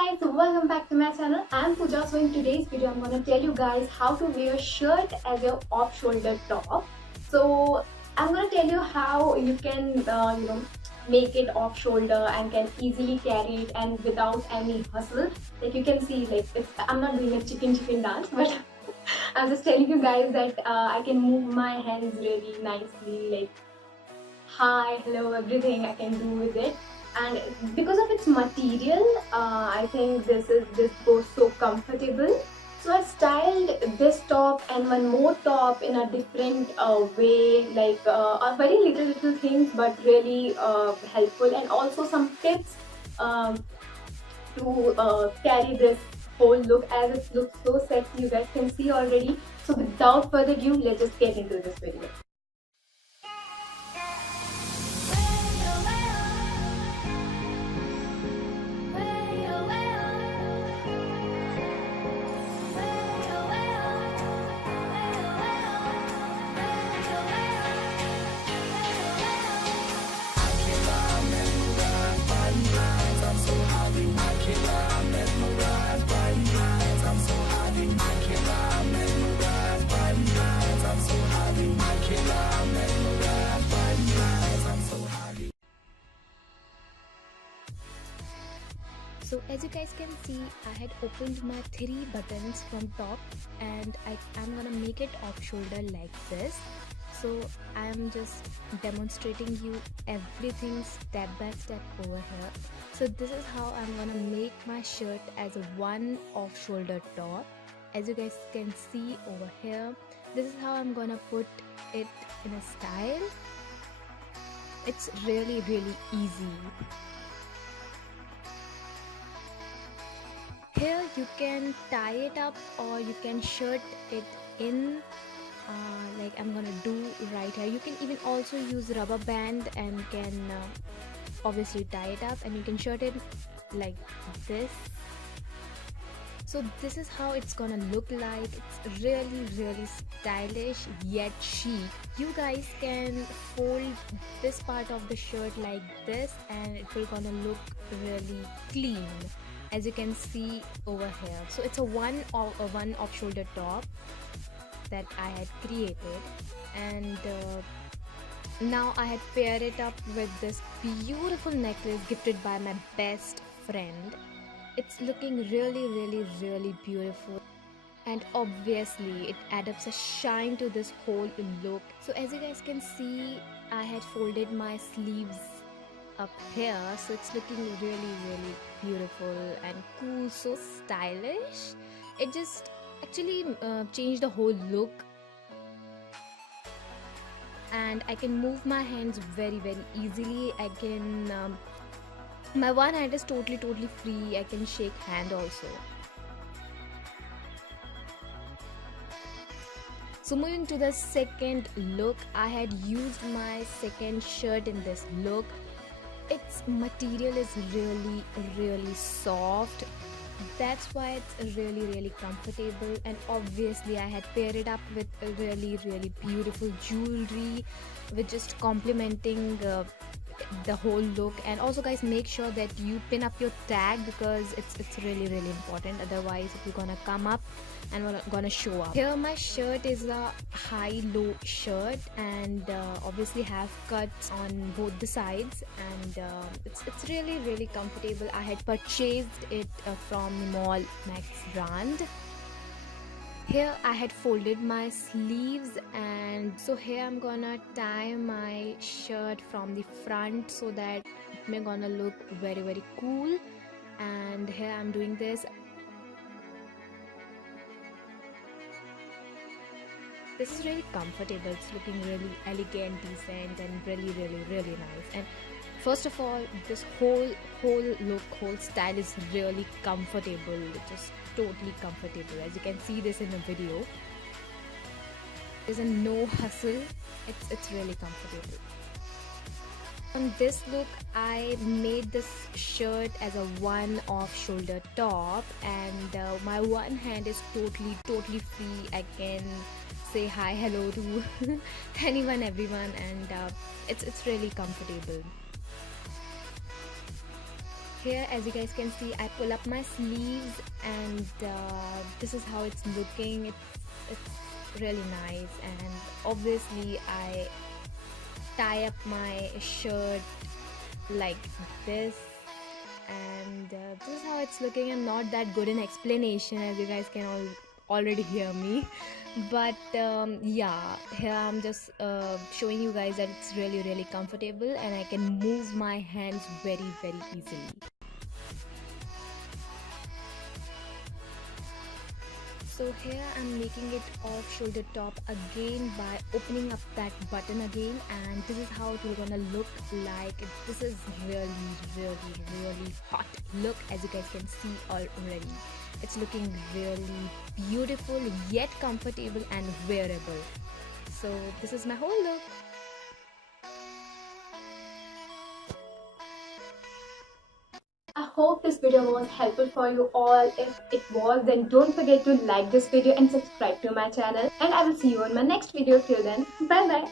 guys, welcome back to my channel. I'm Pooja. So in today's video I'm going to tell you guys how to wear shirt as your off-shoulder top. So I'm going to tell you how you can make it off-shoulder and can easily carry it and without any hustle. Like you can see, I'm not doing a chicken dance, but I'm just telling you guys that I can move my hands really nicely, like hi, hello, everything I can do with it. And because of its material, I think this goes so comfortable. So I styled this top and one more top in a different way, like very little things, but really helpful, and also some tips to carry this whole look, as it looks so sexy. You guys can see already. So without further ado, let's just get into this video. So as you guys can see, I had opened my 3 buttons from top and I'm gonna make it off shoulder like this. So I'm just demonstrating you everything step by step over here. So this is how I'm gonna make my shirt as a one off shoulder top. As you guys can see over here, this is how I'm gonna put it in a style. It's really easy. Here you can tie it up or you can shirt it in like I'm gonna do right here. You can even also use rubber band and can obviously tie it up, and you can shirt it like this. So this is how it's gonna look like. It's really stylish yet chic. You guys can fold this part of the shirt like this and it will gonna look really clean, as you can see over here. So it's a one off shoulder top that I had created, and now I had paired it up with this beautiful necklace gifted by my best friend. It's looking really beautiful, and obviously it adds a shine to this whole look. So as you guys can see, I had folded my sleeves up here, so it's looking really beautiful and cool, so stylish. It just actually changed the whole look, and I can move my hands very easily. I can my one hand is totally free. I can shake hand also. So moving to the second look, I had used my second shirt in this look. Its material is really soft. That's why it's really comfortable, and obviously I had paired it up with a really beautiful jewelry, with just complementing the whole look. And also guys, make sure that you pin up your tag, because it's really important. Otherwise it's gonna come up and we're gonna show up. Here my shirt is a high-low shirt, and obviously have cuts on both the sides, and it's really comfortable. I had purchased it from Mall Max brand. Here I had folded my sleeves, and so here I'm gonna tie my shirt from the front so that it may gonna look very cool. And here I'm doing this. This is really comfortable. It's looking really elegant, decent, and really nice. And first of all, this whole look, whole style is really comfortable. It's just totally comfortable. As you can see this in the video, there's a no hustle. It's really comfortable. On this look, I made this shirt as a one off shoulder top, and my one hand is totally free. I can say hi, hello to anyone, everyone, and it's really comfortable. here, as you guys can see, I pull up my sleeves, and this is how it's looking. It's really nice, and obviously I tie up my shirt like this, and this is how it's looking. And not that good an explanation, as you guys can already hear me, but yeah, here I'm just showing you guys that it's really comfortable, and I can move my hands very easily. So here I'm making it off shoulder top again by opening up that button again, and this is how it will gonna look like. This is really hot look, as you guys can see already. It's looking really beautiful yet comfortable and wearable. So this is my whole look. I hope this video was helpful for you all. If it was, then don't forget to like this video and subscribe to my channel. And I will see you on my next video. Till then, bye bye.